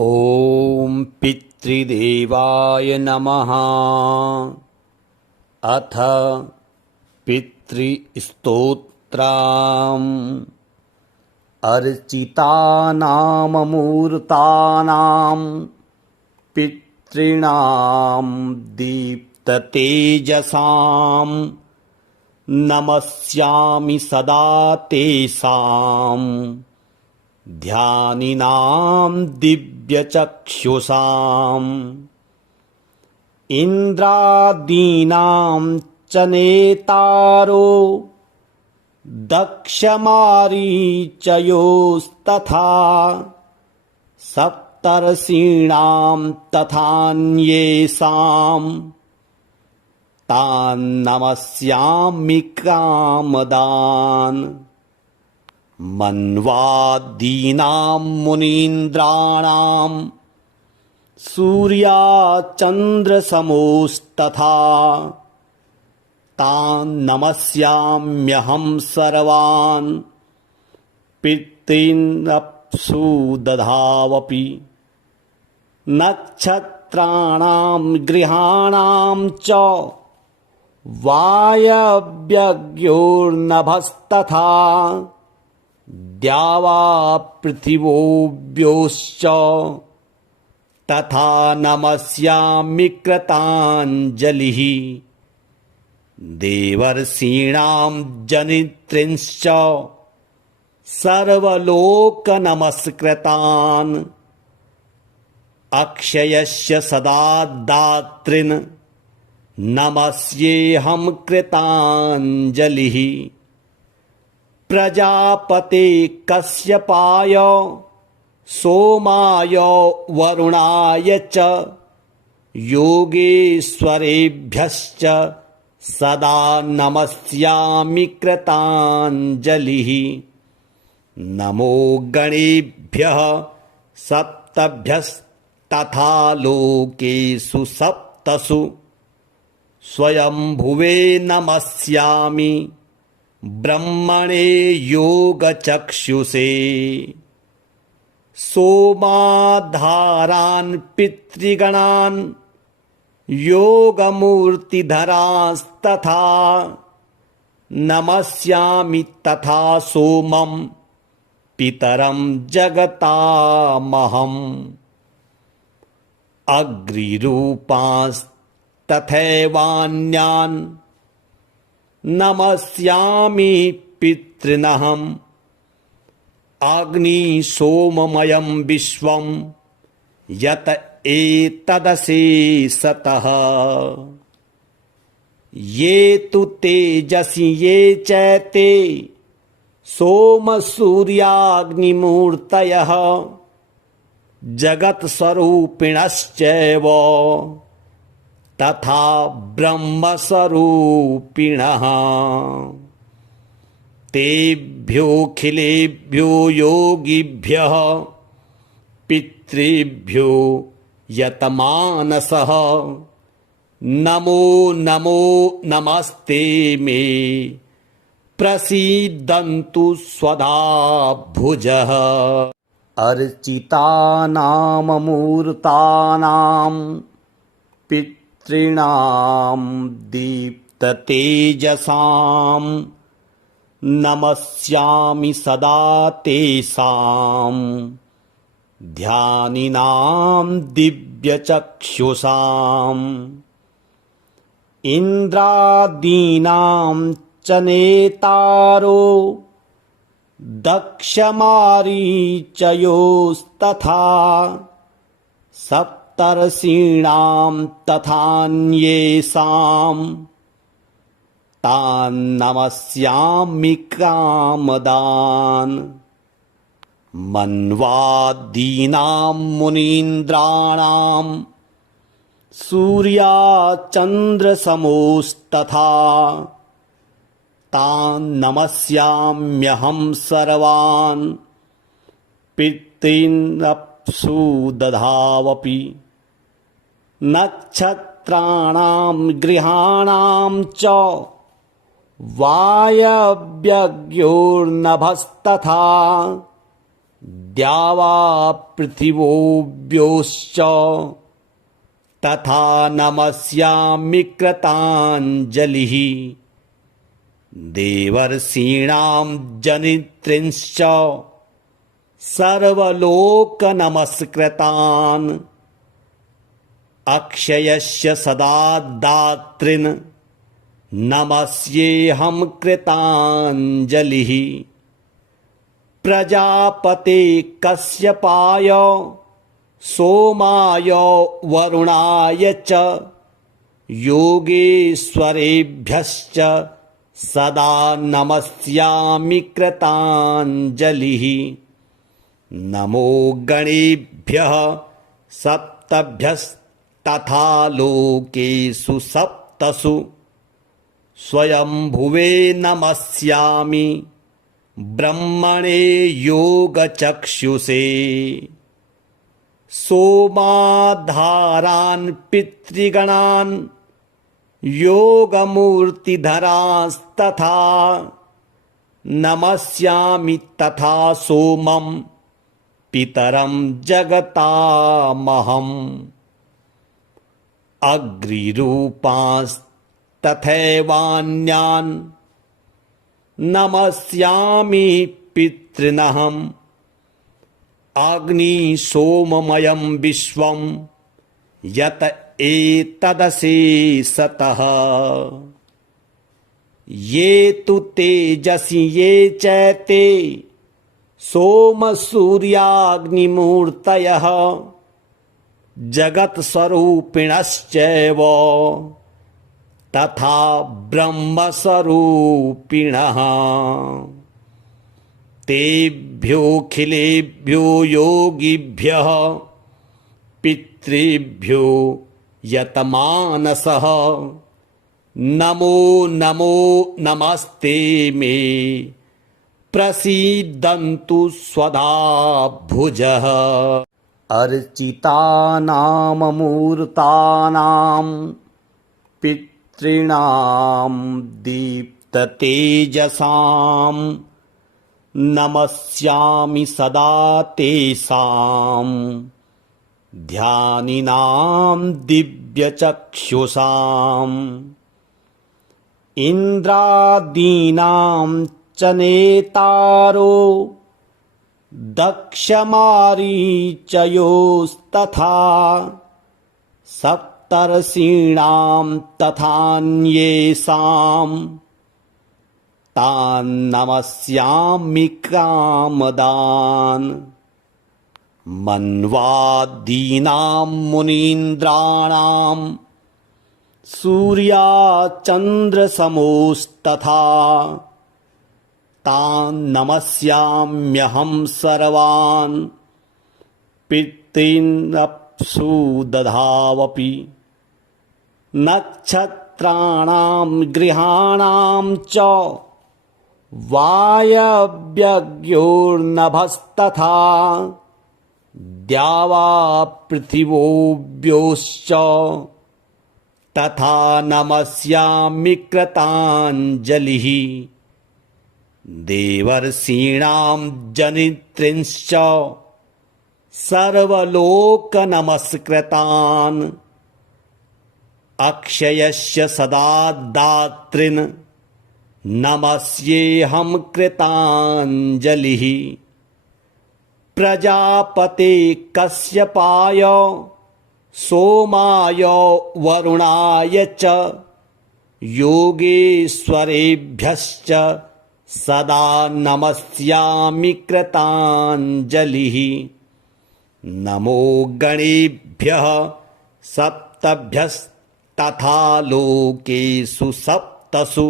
ॐ पितृदेवाय नमः। अथ पितृस्तोत्रम्। अर्चितानाममूर्तानां पितॄणां दीप्ततेजसां नमस्यामि सदा तेषां ध्यानिनां दिव्यचक्षुषाम्। इन्द्रादीनां च नेतारो दक्षमारीचयोस्तथा सप्तर्षीणां तथान्येषां तान् नमस्यामि कामदान्। मन्वादीनां मुनीन्द्राणां सूर्याचन्द्रसमोस्तथा तान् नमस्याम्यहं सर्वान् पितॄनप्सु दधावपि। नक्षत्राणां ग्रहाणां च वायव्यग्योर्नभस्तथा द्यावा पृथिव्योश्च तथा नमस्यामि कृताञ्जलिः। देवर्षीणां जनित्रींश्च सर्वलोकनमस्कृतान्। अक्षयस्य सदा दातॄन् नमस्येऽहं कृताञ्जलिः। प्रजापते कश्यपाय सोमाय वरुणाय च योगेश्वरेभ्यश्च सदा नमस्यामि कृताञ्जलिः। नमो गणेभ्यः सप्तभ्यस्तथा लोकेषु सप्तसु स्वयंभुवे नमस्यामि ब्रह्मणे योगचक्षुषे। सोमाधारान् पितृगणान् योगमूर्तिधरांस्तथा नमस्यामि तथा सोमं पितरं जगतामहम्। अग्निरूपांस्तथैवान्यान् नमस्यामि पितॄनहम्। अग्निसोममयं विश्वं यत एतदशेषतः। ये तु तेजसि ये चैते सोमसूर्याग्निमूर्तयः जगत्स्वरूपिणश्चैव तथा ब्रह्मस्वरूपिणः। तेभ्योऽखिलेभ्यो योगिभ्यः पितृभ्यो यतमानसः नमो नमो नमस्ते मे प्रसीदन्तु स्वधा भुजः। अर्चितानाममूर्तानां पितॄणां दीप्ततेजसां नमस्यामि सदा तेषां ध्यानिनां दिव्यचक्षुषाम्। इन्द्रादीनां च नेतारो दक्षमारीचयोस्तथा सप्तर्षीणां तथान्येषां तान् नमस्यामि कामदान्। मन्वादीनां मुनीन्द्राणां सूर्याचन्द्रसमोस्तथा तान् नमस्याम्यहं सर्वान् पितॄनप्सु दधावपि। नक्षत्राणां ग्रहाणां च वायव्यग्योर्नभस्तथा द्यावा पृथिवोऽव्योश्च तथा नमस्यामि कृताञ्जलिः देवर्षीणां जनित्रिंश्च सर्वलोकनमस्कृतान् अक्षयस्य सदा दातॄन् नमस्येऽहं कृताञ्जलिः प्रजापते कश्यपाय सोमाय वरुणाय च योगेश्वरेभ्यश्च सदा नमस्यामि कृताञ्जलिः नमो गणेभ्यः सप्तभ्यस्तथा लोकेषु सप्तसु स्वयंभुवे नमस्यामि ब्रह्मणे योगचक्षुषे सोमाधारान् पितृगणान् योगमूर्तिधरांस्तथा नमस्यामि तथा सोमं पितरं जगतामहम् अग्निरूपांस्तथैवान्यान् नमस्यामि पितॄनहम् अग्निसोममयं विश्वं यत एतदशेषतः ये तु तेजसि ये चैते सोमसूर्याग्निमूर्तयः जगत्स्वरूपिणश्चैव तथा ब्रह्मस्वरूपिणः तेभ्योऽखिलेभ्यो योगिभ्यः पितृभ्यो यतमानसः नमो नमो नमस्ते मे प्रसीदन्तु स्वधा भुजः अर्चितानाममूर्तानां पितॄणां दीप्ततेजसां नमस्यामि सदा तेषां ध्यानिनां दिव्यचक्षुषाम् इन्द्रादीनां च नेतारो दक्षमारीचयोस्तथा सप्तर्षीणां तथान्येषां तान् नमस्यामि कामदान् मन्वादीनां मुनीन्द्राणां सूर्याचन्द्रसमोस्तथा तान् नमस्याम्यहं सर्वान् पितॄनप्सु दधावपि नक्षत्राणां गृहाणां च वायव्यग्योर्नभस्तथा द्यावा पृथिवोऽव्योश्च तथा नमस्यामि कृताञ्जलिः देवर्षीणां जनित्रिंश्च सर्वलोकनमस्कृतान् अक्षयस्य सदा दातॄन् नमस्येऽहं कृताञ्जलिः प्रजापते कश्यपाय सोमाय वरुणाय च योगेश्वरेभ्यश्च सदा नमस्यामि कृताञ्जलिः नमो गणेभ्यः सप्तभ्यस्तथा लोकेषु सप्तसु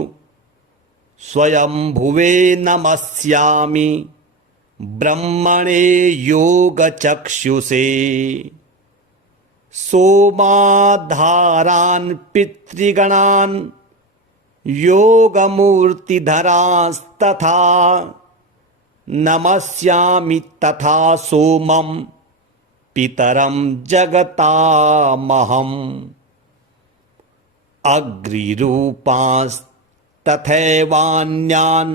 स्वयंभुवे नमस्यामि ब्रह्मणे योगचक्षुषे सोमाधारान् पितृगणान् योगमूर्तिधरांस्तथा नमस्यामि तथा सोमं पितरं जगतामहम् अग्निरूपांस्तथैवान्यान्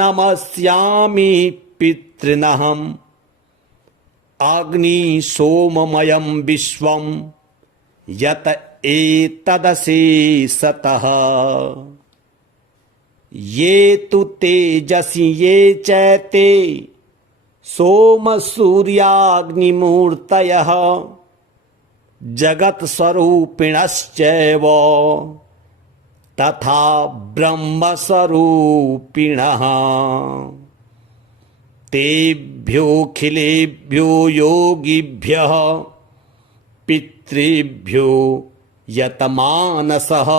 नमस्यामि पितॄनहम् अग्नि सोममयं विश्वं यत एतदशेषतः ये तु तेजसि ये चैते सोमसूर्याग्निमूर्तयः जगत्स्वरूपिणश्चैव तथा ब्रह्मस्वरूपिणः तेभ्योऽखिलेभ्यो योगिभ्यः पितृभ्यो यतमानसः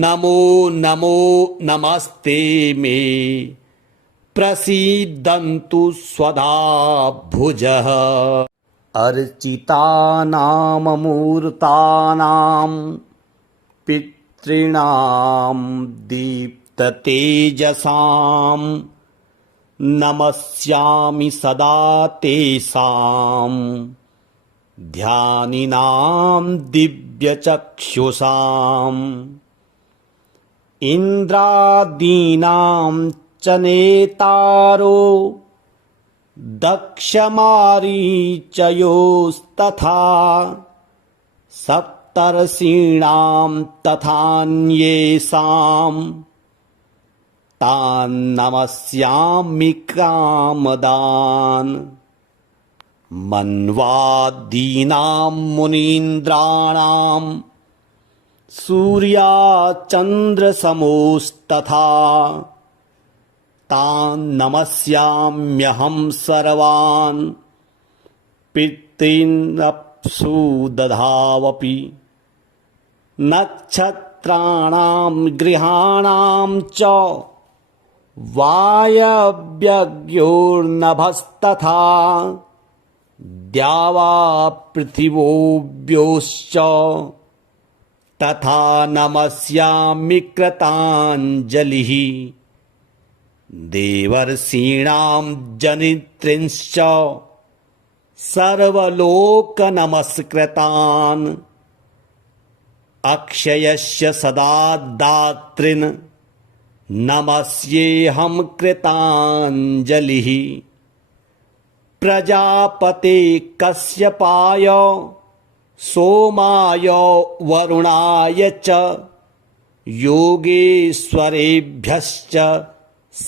नमो नमो नमस्ते मे प्रसीदन्तु स्वधा भुजः अर्चितानाममूर्तानां पितॄणां दीप्ततेजसां नमस्यामि सदा तेषां ध्यानिनां दिव्यचक्षुषाम् इन्द्रादीनां च नेतारो दक्षमारीचयोस्तथा सप्तर्षीणां तथान्येषां तान्नमस्यामि कामदान् मन्वादीनां मुनीन्द्राणां सूर्याचन्द्रसमोस्तथा तान् नमस्याम्यहं सर्वान् पितॄनप्सु दधावपि नक्षत्राणां ग्रहाणां च वायव्यग्योर्नभस्तथा द्यावा पृथिवोऽव्योश्च तथा नमस्यामि कृताञ्जलिः देवर्षीणां जनित्रिंश्च सर्वलोकनमस्कृतान् अक्षयस्य सदा दातॄन् नमस्येऽहं कृताञ्जलिः प्रजापते कश्यपाय सोमाय वरुणाय च योगेश्वरेभ्यश्च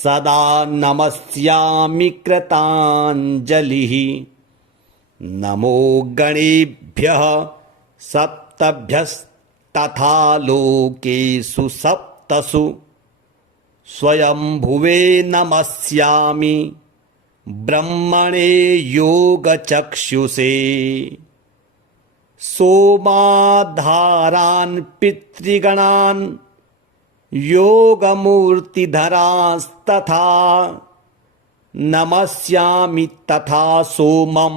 सदा नमस्यामि कृताञ्जलिः नमो गणेभ्यः सप्तभ्यस्तथा लोकेषु सप्तसु स्वयंभुवे नमस्यामि ब्रह्मणे योगचक्षुषे सोमाधारान् पितृगणान् योगमूर्तिधरांस्तथा नमस्यामि तथा सोमं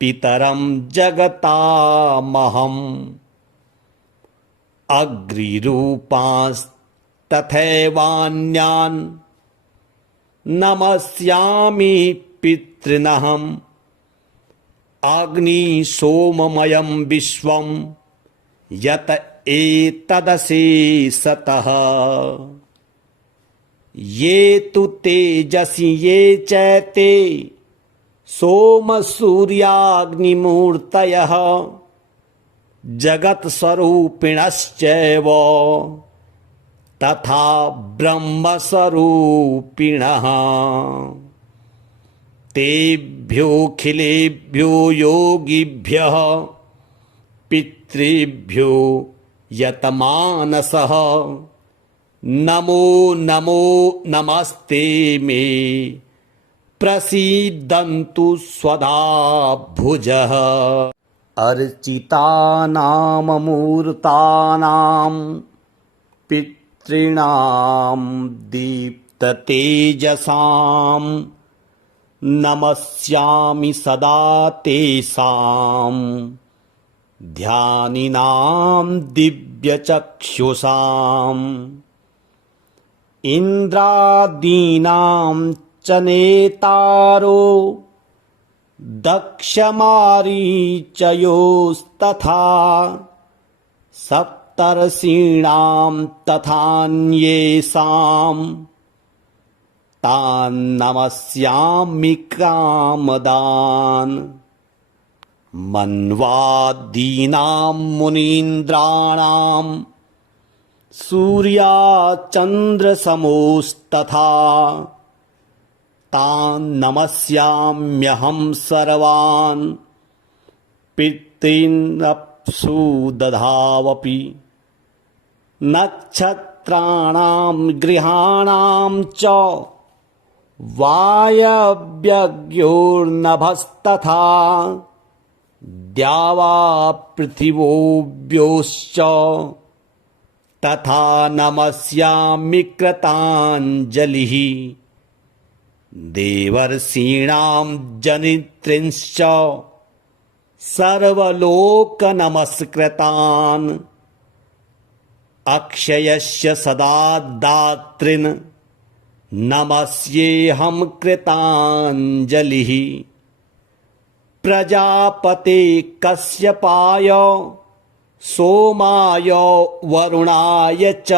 पितरं जगतामहम् अग्निरूपांस्तथैवान्यान् नमस्यामि पितॄनहम् अग्निसोममयं विश्वं यत एतदशेषतः ये तु तेजसि ये चैते सोमसूर्याग्निमूर्तयः जगत्स्वरूपिणश्चैव तथा ब्रह्मस्वरूपिणः तेभ्योऽखिलेभ्यो योगिभ्यः पितृभ्यो यतमानसः नमो नमो नमस्ते मे प्रसीदन्तु स्वधा भुजः अर्चितानाममूर्तानां पितॄणां दीप्ततेजसां नमस्यामि सदा तेषां ध्यानिनां दिव्यचक्षुषाम् इन्द्रादीनां च नेतारो दक्षमारीचयोस्तथा सप्तर्षीणां तथान्येषां तान्नमस्यामि कामदान् मन्वादीनां मुनीन्द्राणां सूर्याचन्द्रसमोस्तथा तान् नमस्याम्यहं सर्वान् पितॄनप्सु दधावपि नक्षत्राणां ग्रहाणां च वायव्यग्योर्नभस्तथा द्यावा पृथिवोऽव्योश्च तथा नमस्यामि कृताञ्जलिः देवर्षीणां जनित्रिंश्च सर्वलोकनमस्कृतान् अक्षयस्य सदा दातॄन् नमस्येऽहं कृताञ्जलिः प्रजापते कश्यपाय सोमाय वरुणाय च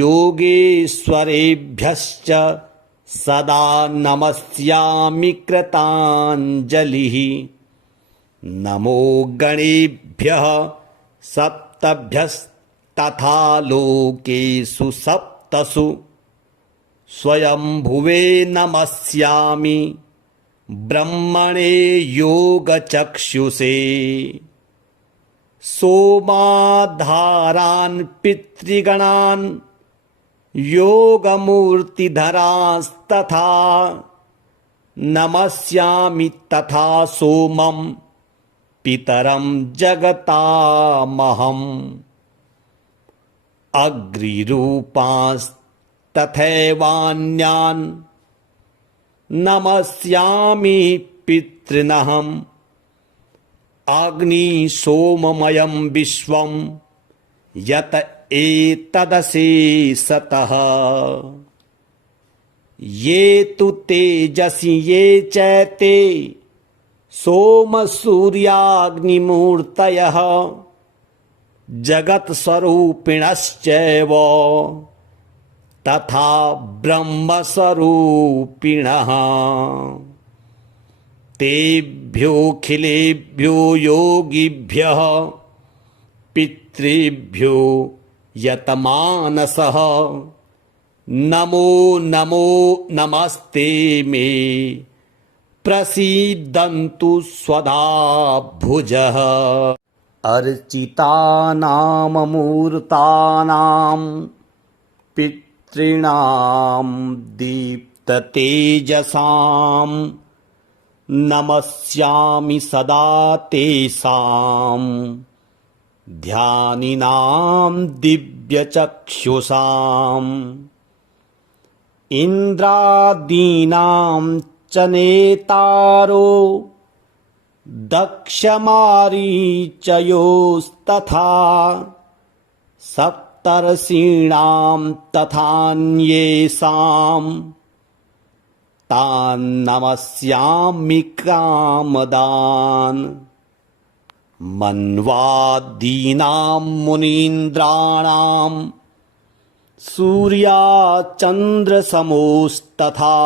योगेश्वरेभ्यश्च सदा नमस्यामि कृताञ्जलिः नमो गणेभ्यः सप्तभ्यस्तथा लोकेषु सप्तसु स्वयंभुवे नमस्यामि ब्रह्मणे योगचक्षुषे सोमाधारान् पितृगणान् योगमूर्तिधरांस्तथा नमस्यामि तथा सोमं पितरं जगतामहम् अग्निरूपांस्तथैवान्यान् नमस्यामि पितॄनहम् अग्निसोममयं विश्वं यत एतदशेषतः ये तु तेजसि ये चैते सोमसूर्याग्निमूर्तयः जगत्स्वरूपिणश्चैव तथा ब्रह्मस्वरूपिणः तेभ्योऽखिलेभ्यो योगिभ्यः पितृभ्यो यतमानसः नमो नमो नमस्ते मे प्रसीदन्तु स्वधा भुजः अर्चितानाममूर्तानां पितॄणां दीप्ततेजसां नमस्यामि सदा तेषां ध्यानिनां दिव्यचक्षुषाम् इन्द्रादीनां च नेतारो दक्षमारीचयोस्तथा सप्तर्षीणां तथान्येषां तान् नमस्यामि कामदान् मन्वादीनां मुनीन्द्राणां सूर्याचन्द्रसमोस्तथा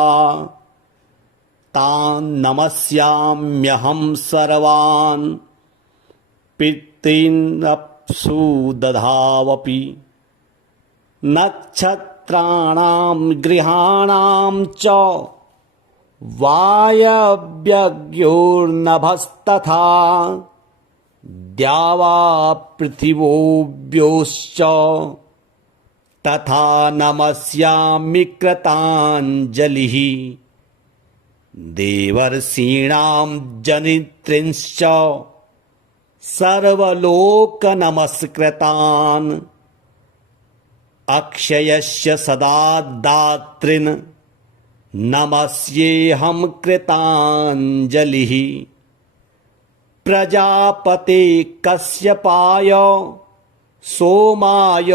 तान् नमस्याम्यहं सर्वान् पितॄनप्सु दधावपि नक्षत्राणां ग्रहाणां च वायव्यग्योर्नभस्तथा द्यावा पृथिवोऽव्योश्च तथा नमस्यामि कृताञ्जलिः देवर्षीणां जनित्रिंश्च सर्वलोकनमस्कृतान् अक्षयस्य सदा दातॄन् नमस्येऽहं कृताञ्जलिः प्रजापते कश्यपाय सोमाय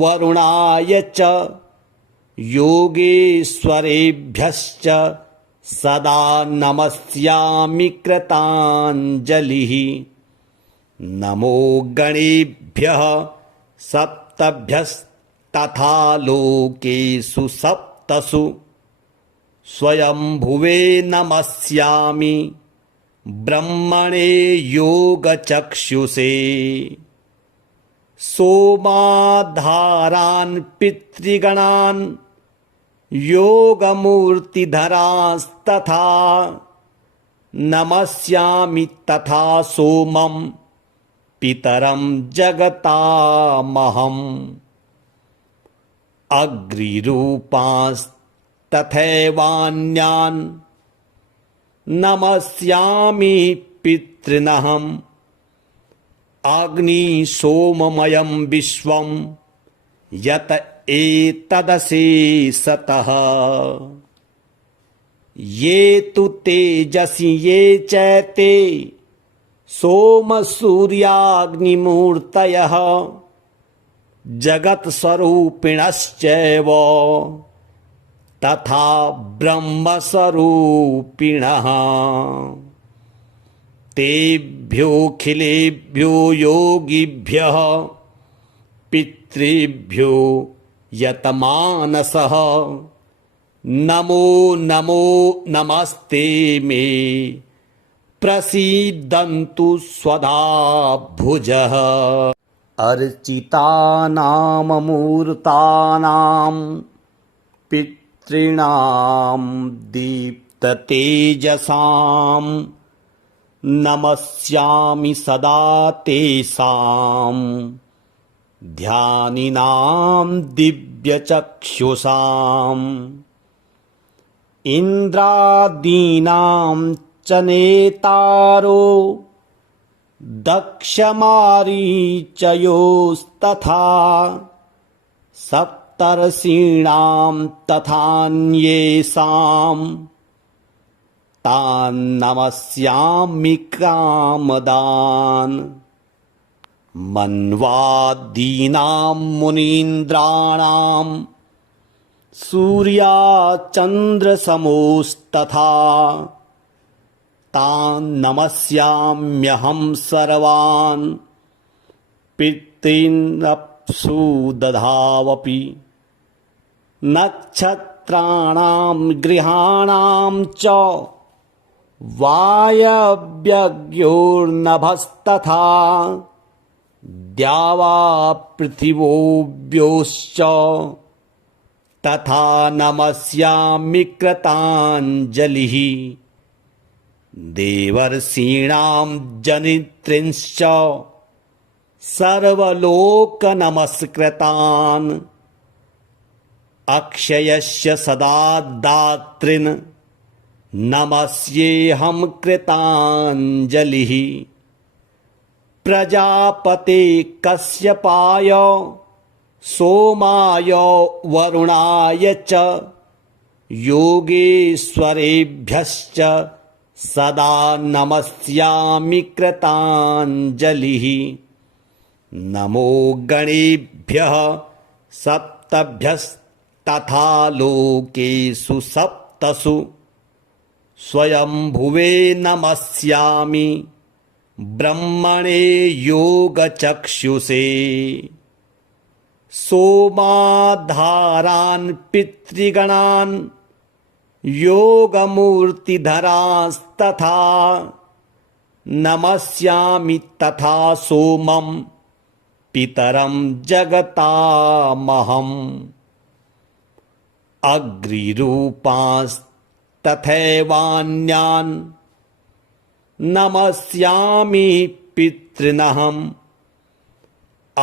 वरुणाय च योगेश्वरेभ्यश्च सदा नमस्यामि कृताञ्जलिः नमो गणेभ्यः सप्तभ्यस्तथा लोकेषु सप्तसु स्वयंभुवे नमस्यामि ब्रह्मणे योगचक्षुषे सोमाधारान् पितृगणान् योगमूर्तिधरांस्तथा नमस्यामि तथा सोमं पितरं जगतामहम् अग्निरूपांस्तथैवान्यान् नमस्यामि पितॄनहम् अग्निसोममयं विश्वं यत एतदशेषतः ये तु तेजसि ये चैते सोमसूर्याग्निमूर्तयः जगत्स्वरूपिणश्चैव तथा ब्रह्मस्वरूपिणः तेभ्योऽखिलेभ्यो योगिभ्यः पितृभ्यो यतमानसः नमो नमो नमस्ते मे प्रसीदन्तु स्वधा भुजः अर्चितानाममूर्तानां पितॄणां दीप्ततेजसां नमस्यामि सदा तेषां ध्यानिनां दिव्यचक्षुषाम् इन्द्रादीनां च नेतारो दक्षमारीचयोस्तथा सप्तर्षीणां तथान्येषां तान्नमस्यामि कामदान् मन्वादीनां मुनीन्द्राणां सूर्याचन्द्रसमोस्तथा तान् नमस्याम्यहं सर्वान् पितॄनप्सु दधावपि नक्षत्राणां ग्रहाणां च वायव्यग्योर्नभस्तथा द्यावा पृथिवोऽव्योश्च तथा नमस्यामि कृताञ्जलिः देवर्षीणां जनित्रींश्च सर्वलोकनमस्कृतान् अक्षयस्य सदा दातॄन् नमस्येऽहं कृताञ्जलिः प्रजापते कश्यपाय सोमाय वरुणाय च योगेश्वरेभ्यश्च सदा नमस्यामि कृताञ्जलिः नमो गणेभ्यः सप्तभ्यस्तथा लोकेषु सप्तसु स्वयंभुवे नमस्यामि ब्रह्मणे योगचक्षुषे सोमाधारान् पितृगणान् योगमूर्तिधरांस्तथा नमस्यामि तथा सोमं पितरं जगतामहम् अग्निरूपांस्तथैवान्यान् नमस्यामि पितॄनहम्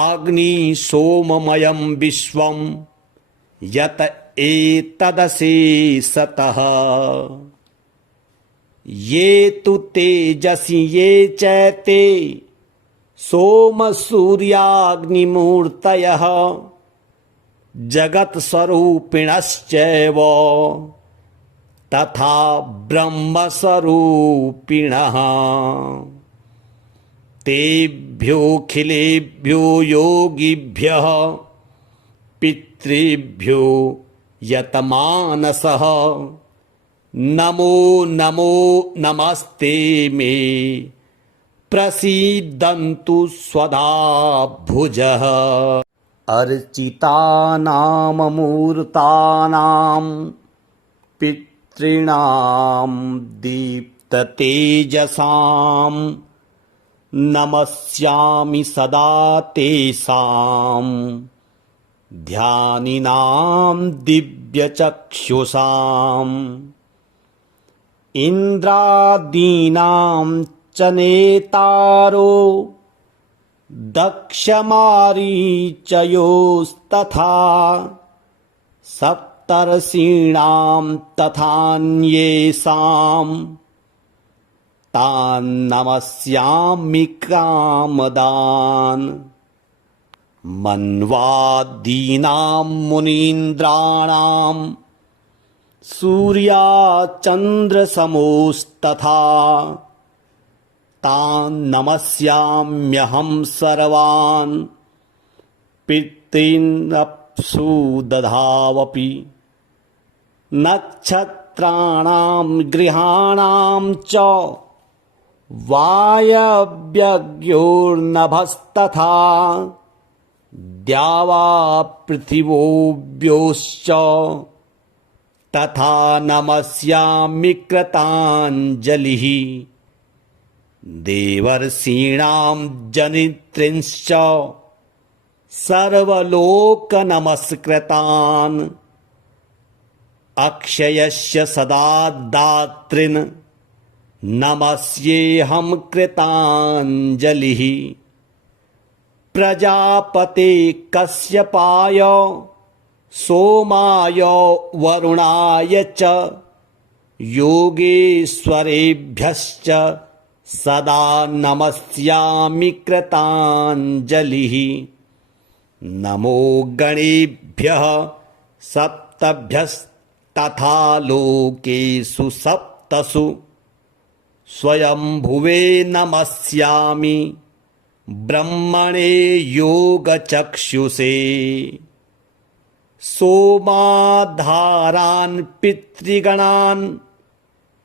अग्निसोममयं विश्वं यत एतदशेषतः ये तु तेजसि ये चैते सोमसूर्याग्निमूर्तयः जगत्स्वरूपिणश्चैव तथा ब्रह्मस्वरूपिणः तेभ्योऽखिलेभ्यो योगिभ्यः पितृभ्यो यतमानसः नमो नमो नमस्ते मे प्रसीदन्तु स्वधा भुजः अर्चितानाममूर्तानां पितॄणां पितॄणां दीप्ततेजसां नमस्यामि सदा तेषां ध्यानिनां दिव्यचक्षुषाम् इन्द्रादीनां च नेतारो दक्षमारीचयोस्तथा सप्तर्षीणां तथान्येषां तान् नमस्यामि कामदान् मन्वादीनां मुनीन्द्राणां सूर्याचन्द्रसमोस्तथा तान् नमस्याम्यहं सर्वान् पितॄनप्सु दधावपि नक्षत्राणां ग्रहाणां च वायव्यग्योर्नभस्तथा द्यावा पृथिवोऽव्योश्च तथा नमस्यामि कृताञ्जलिः देवर्षीणां जनित्रिंश्च सर्वलोकनमस्कृतान् अक्षयस्य सदा दातॄन् नमस्येऽहं कृताञ्जलिः प्रजापते कश्यपाय सोमाय वरुणाय च योगेश्वरेभ्यश्च सदा नमस्यामि कृताञ्जलिः नमो गणेभ्यः सप्तभ्यस्तथा लोकेषु सप्तसु स्वयंभुवे नमस्यामि ब्रह्मणे योगचक्षुषे सोमाधारान् पितृगणान्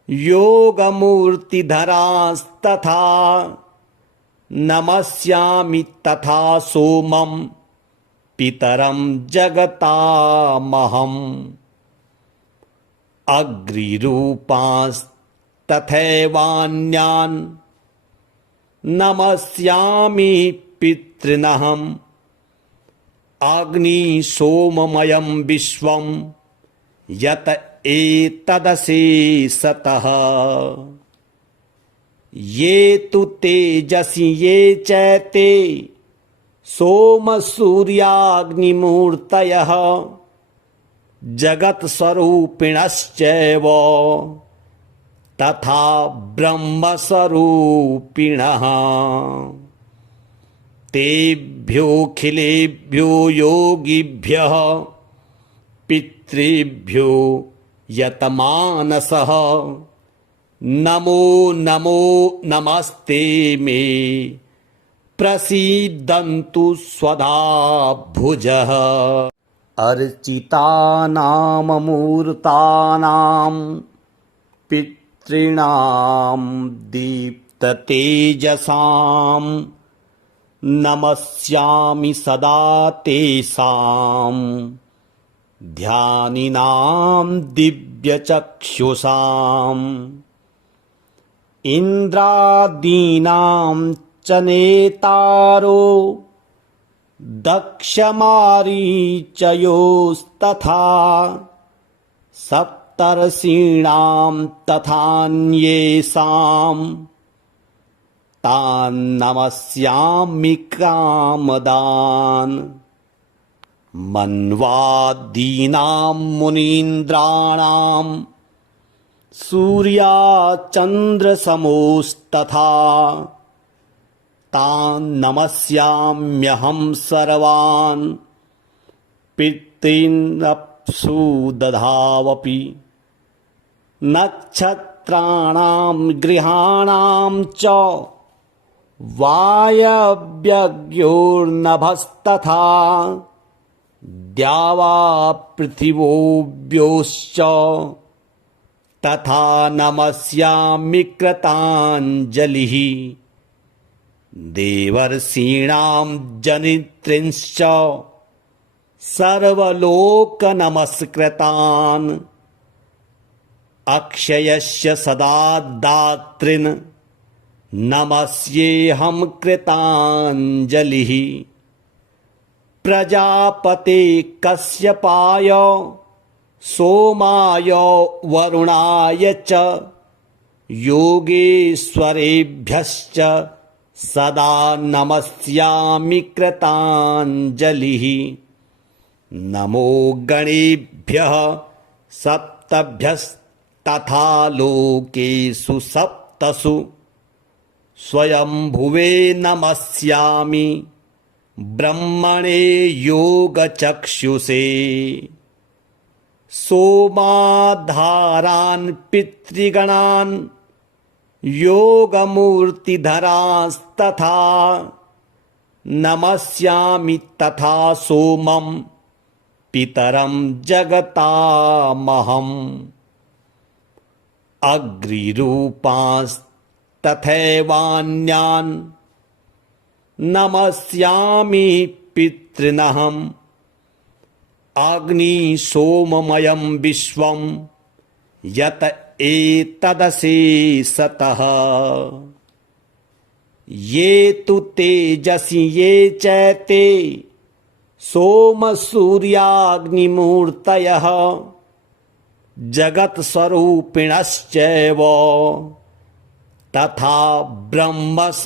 योगमूर्तिधरांस्तथा नमस्यामि तथा सोमं पितरं जगतामहम् अग्निरूपांस्तथैवान्यान् नमस्यामि पितॄनहम् अग्निसोममयं विश्वं यत एतदशेषतः ये तु तेजसि ये चैते सोमसूर्याग्निमूर्तयः जगत्स्वरूपिणश्चैव तथा ब्रह्मस्वरूपिणः तेभ्योऽखिलेभ्यो योगिभ्यः पितृभ्यो यतमानसः नमो नमो नमस्ते मे प्रसीदन्तु स्वधा भुजः अर्चितानाममूर्तानां पितॄणां दीप्ततेजसां नमस्यामि सदा तेषां ध्यानिनां दिव्यचक्षुषाम् इन्द्रादीनां च नेतारो दक्षमारीचयोस्तथा सप्तर्षीणां तथान्येषां तान् नमस्यामि कामदान् मन्वादीनां मुनीन्द्राणां सूर्याचन्द्रसमोस्तथा तान् नमस्याम्यहं सर्वान् पितॄनप्सु दधावपि नक्षत्राणां ग्रहाणां च वायव्यग्योर्नभस्तथा द्यावा पृथिवोऽव्योश्च तथा नमस्यामि कृताञ्जलिः देवर्षीणां जनित्रिंश्च सर्वलोकनमस्कृतान् अक्षयस्य सदा दातॄन् नमस्येऽहं कृताञ्जलिः प्रजापते कश्यपाय सोमाय वरुणाय च योगेश्वरेभ्यश्च सदा नमस्यामि कृताञ्जलिः नमो गणेभ्यः सप्तभ्यस्तथा लोकेषु सप्तसु स्वयंभुवे नमस्यामि ब्रह्मणे योगचक्षुषे सोमाधारान् पितृगणान् योगमूर्तिधरांस्तथा नमस्यामि तथा सोमं पितरं जगतामहम् अग्निरूपांस्तथैवान्यान् नमस्यामि पितॄनहम् अग्निसोममयं विश्वं यत एतदशेषतः ये तु तेजसि ये चैते सोमसूर्याग्निमूर्तयः जगत्स्वरूपिणश्चैव तथा ब्रह्मस्वरूपिणः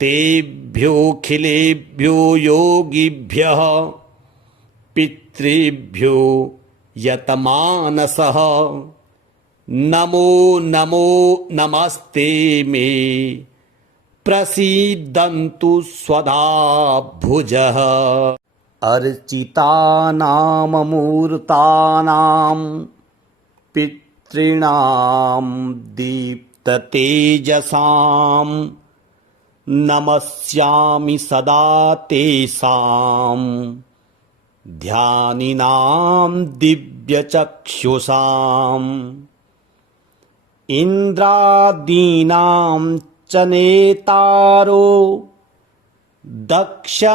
तेभ्योऽखिलेभ्यो योगिभ्यः पितृभ्यो यतमानसः नमो नमो नमस्ते मे प्रसीदन्तु स्वधा भुजः अर्चितानाममूर्तानां पितॄणां दीप्ततेजसां नमस्यामि सदा तेषां ध्यानिनां दिव्यचक्षुषाम् इन्द्रादीनां च नेतारो दक्षमारीचयोस्तथा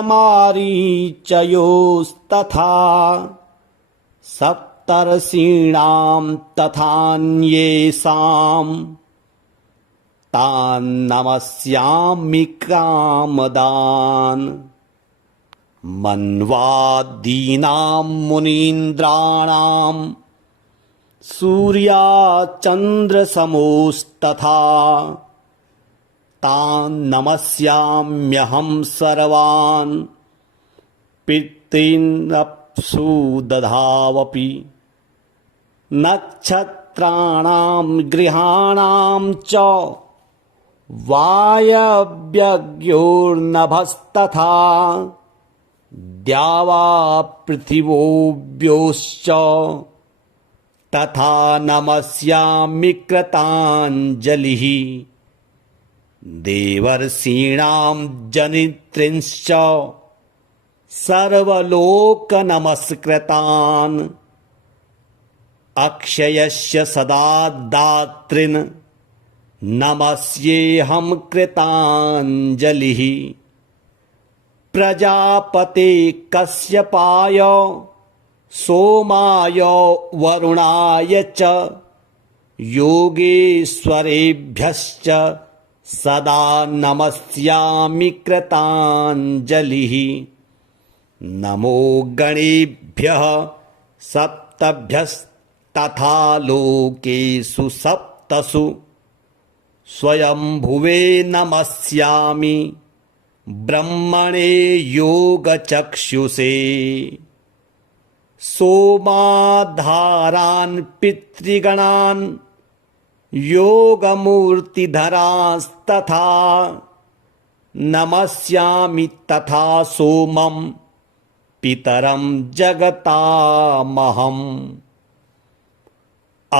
सप्तर्षीणां तथान्येषां तान् नमस्यामि कामदान् मन्वादीनां मुनीन्द्राणां सूर्याचन्द्रसमोस्तथा तान् नमस्याम्यहं सर्वान् पितॄनप्सु दधावपि नक्षत्राणां ग्रहाणां च वायव्यग्योर्नभस्तथा द्यावा पृथिवोऽव्योश्च तथा नमस्यामि कृताञ्जलिः देवर्षीणां जनित्रींश्च सर्वलोकनमस्कृतान् अक्षयस्य सदा दातॄन् नमस्येऽहं कृताञ्जलिः प्रजापते कश्यपाय सोमाय वरुणाय च योगेश्वरेभ्यश्च सदा नमस्यामि कृताञ्जलिः नमो गणेभ्यः सप्तभ्यस्तथा लोकेषु सप्तसु स्वयंभुवे नमस्यामि ब्रह्मणे योगचक्षुषे सोमाधारान् पितृगणान् योगमूर्तिधरांस्तथा नमस्यामि तथा सोमं पितरं जगतामहम्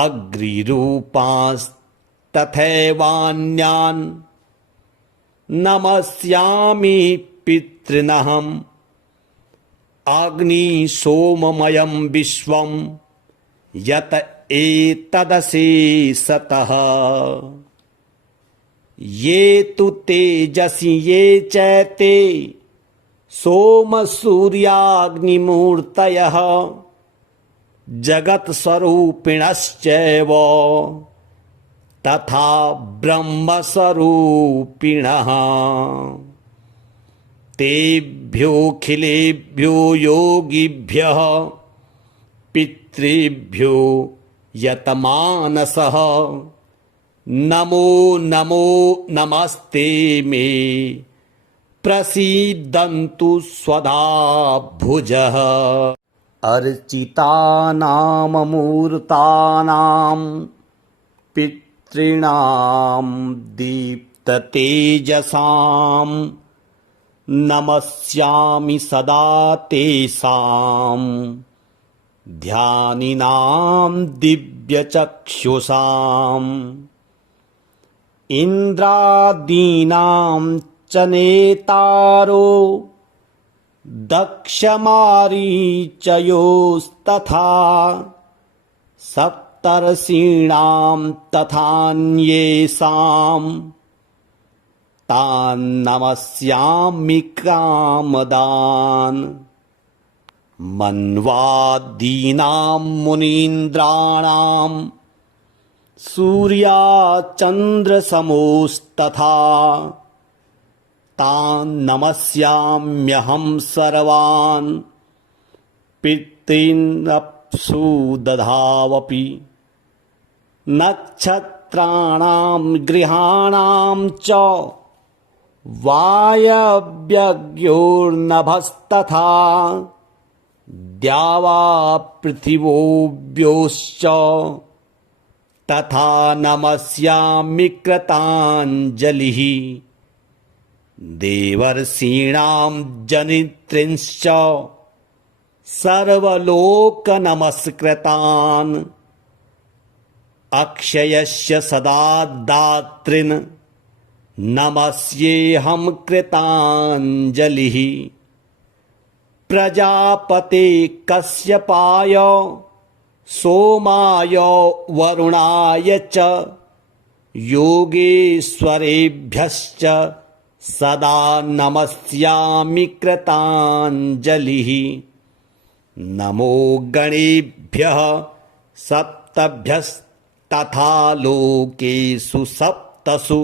अग्निरूपांस्तथैवान्यान् नमस्यामि पितॄनहम् अग्निसोममयं विश्वं यत एतदशेषतः ये तु तेजसि ये चैते सोमसूर्याग्निमूर्तयः जगत्स्वरूपिणश्चैव तथा ब्रह्मस्वरूपिणः तेभ्योऽखिलेभ्यो योगिभ्यः पितृभ्यो यतमानसः नमो नमो नमस्ते मे प्रसीदन्तु स्वधा भुजः। अर्चितानाममूर्तानां पितॄणां दीप्ततेजसां नमस्यामि सदा तेषां ध्यानिनां दिव्यचक्षुषाम् इन्द्रादीनां च नेतारो दक्षमारीचयोस्तथा सप्तर्षीणां तथान्येषां तान् नमस्यामि कामदान् मन्वादीनां मुनीन्द्राणां सूर्याचन्द्रसमोस्तथा तान् नमस्याम्यहं सर्वान् पितॄनप्सु दधावपि नक्षत्राणां गृहाणां च वायव्यग्योर्नभस्तथा द्यावापृथिव्योश्च तथा नमस्यामि कृताञ्जलिः देवर्षीणां जनित्रींश्च सर्वलोकनमस्कृतान् अक्षयस्य सदा दातॄन् नमस्येऽहं कृताञ्जलिः प्रजापते कश्यपाय सोमाय वरुणाय च योगेश्वरेभ्यश्च सदा नमस्यामि कृताञ्जलिः नमो गणेभ्यः सप्तभ्यस्तथा लोकेषु सप्तसु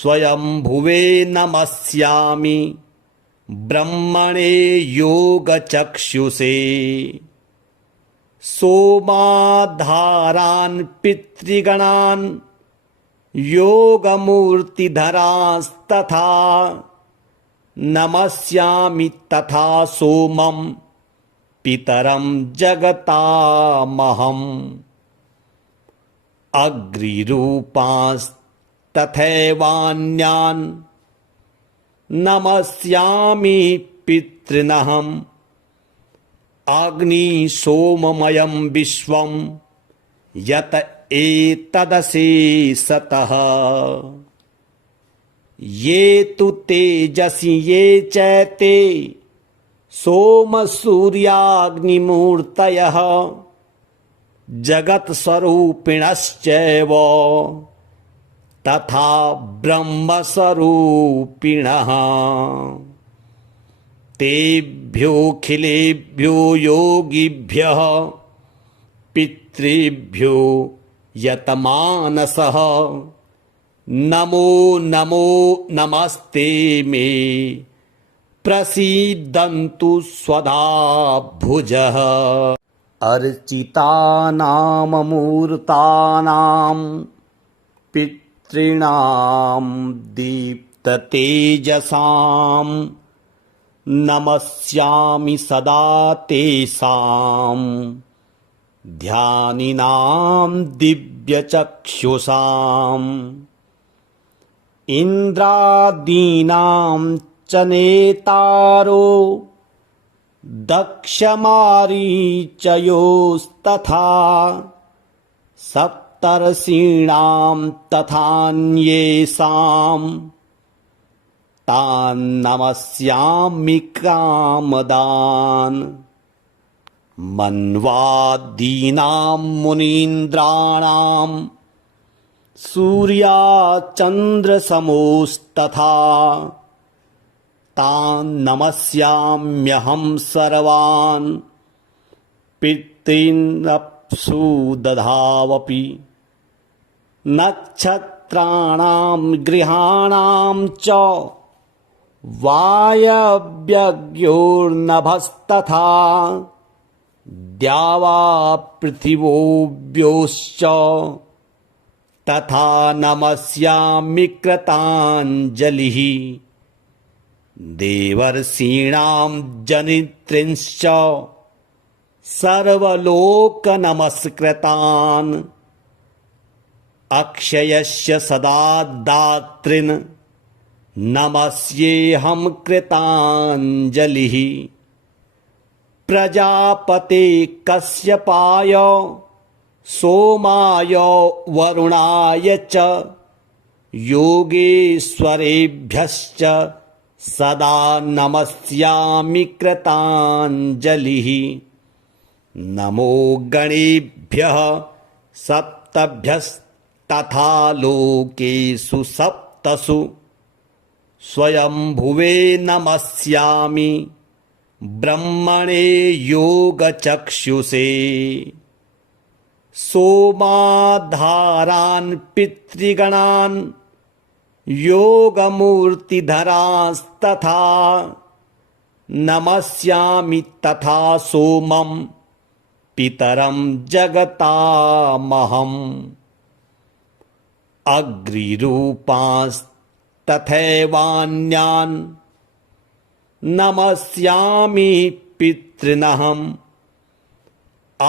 स्वयंभुवे नमस्यामि ब्रह्मणे योगचक्षुषे सोमाधारान् पितृगणान् योगमूर्तिधरांस्तथा नमस्यामि तथा सोमं पितरं जगतामहम् अग्निरूपांस्तथैवान्यान् नमस्यामि पितॄनहम् अग्निसोममयं विश्वं यत एतदशेषतः ये तु तेजसि ये चैते सोमसूर्याग्निमूर्तयः जगत्स्वरूपिणश्चैव तथा ब्रह्मस्वरूपिणः तेभ्योऽखिलेभ्यो योगिभ्यः पितृभ्यो यतमानसः नमो नमो नमस्ते मे प्रसीदन्तु स्वधा भुजः। अर्चितानाममूर्तानां पितॄणां दीप्ततेजसां नमस्यामि सदा तेषां ध्यानिनां दिव्यचक्षुषाम् इन्द्रादीनां च नेतारो दक्षमारीचयोस्तथा सप्तर्षीणां तथान्येषां तान् नमस्यामि कामदान् मन्वादीनां मुनीन्द्राणां सूर्याचन्द्रसमोस्तथा तान् नमस्याम्यहं सर्वान् पितॄनप्सु दधावपि नक्षत्राणां गृहाणां च वायव्यग्योर्नभस्तथा द्यावा पृथिवोऽव्योश्च तथा नमस्यामि कृताञ्जलिः देवर्षीणां जनित्रिंश्च सर्वलोकनमस्कृतान् अक्षयस्य सदा दातॄन् नमस्येऽहं कृताञ्जलिः प्रजापते कश्यपाय सोमाय वरुणाय च योगेश्वरेभ्यश्च सदा नमस्यामि कृताञ्जलिः नमो गणेभ्यः सप्तभ्यस्तथा लोकेषु सप्तसु स्वयंभुवे नमस्यामि ब्रह्मणे योगचक्षुषे सोमाधारान् पितृगणान् योगमूर्तिधरांस्तथा नमस्यामि तथा सोमं पितरं जगतामहम् अग्निरूपांस्तथैवान्यान् नमस्यामि पितॄनहम्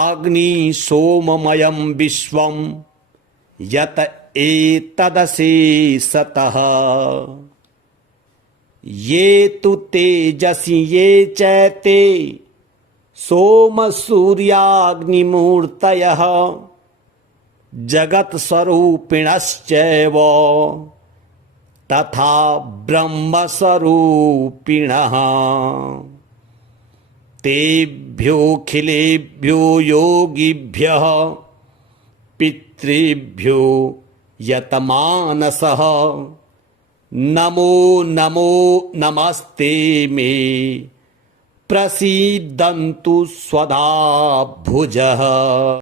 अग्निसोममयं विश्वं यत एतदशेषतः ये तु तेजसि ये चैते सोमसूर्याग्निमूर्तयः जगत्स्वरूपिणश्चैव तथा ब्रह्मस्वरूपिणः तेभ्योऽखिलेभ्यो योगिभ्यः पितृभ्यो यतमानसः नमो नमो नमस्ते मे प्रसीदन्तु स्वधा भुजः।